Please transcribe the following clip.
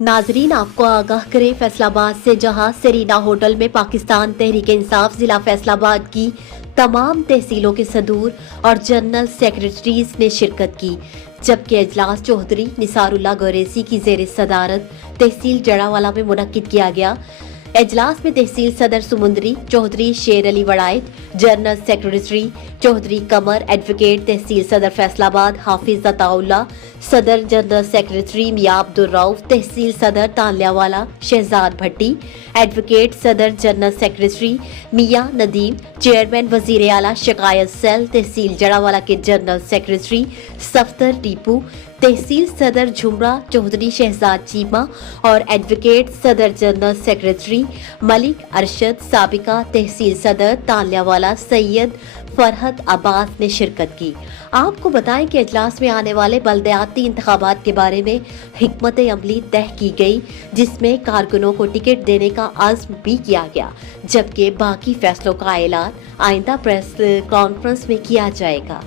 नाजरीन, आपको आगाह करें फैसलाबाद से, जहां सेरीना होटल में पाकिस्तान तहरीक इंसाफ जिला फैसलाबाद की तमाम तहसीलों के सदूर और जनरल सेक्रेटरीज ने शिरकत की, जबकि अजलास चौधरी निसारुल्लाह गौरेसी की जेर सदारत तहसील जड़ावाला में मुनक्किद किया गया। एजलास में तहसील सदर सुमुंदरी चौधरी शेर अली वड़ाइत, जनरल सेक्रेटरी चौधरी कमर, एडवोकेट तहसील सदर फैसलाबाद हाफिज अताउल्ला, सदर जनरल सेक्रेटरी मियां अब्दुल रऊफ, तहसील सदर तालियावाला शहजाद भट्टी, एडवोकेट सदर जनरल सेक्रेटरी मियां नदीम, चेयरमैन वजीर आला शिकायत सेल तहसील जड़ावाला के जनरल सेक्रेटरी सफ्तर टीपू, तहसील सदर झुमरा चौधरी शहजाद चीमा और एडवोकेट सदर जनरल सेक्रेटरी मलिक अरशद, साबिका तहसील सदर तालियावाला सैयद फरहत अब्बास ने शिरकत की। आपको बताएं कि अजलास में आने वाले बल्दियाती इंतखाबात के बारे में हिकमत अमली तय की गई, जिसमें कारकुनों को टिकट देने का अज़्म भी किया गया, जबकि बाकी फैसलों का ऐलान आइंदा प्रेस कॉन्फ्रेंस में किया जाएगा।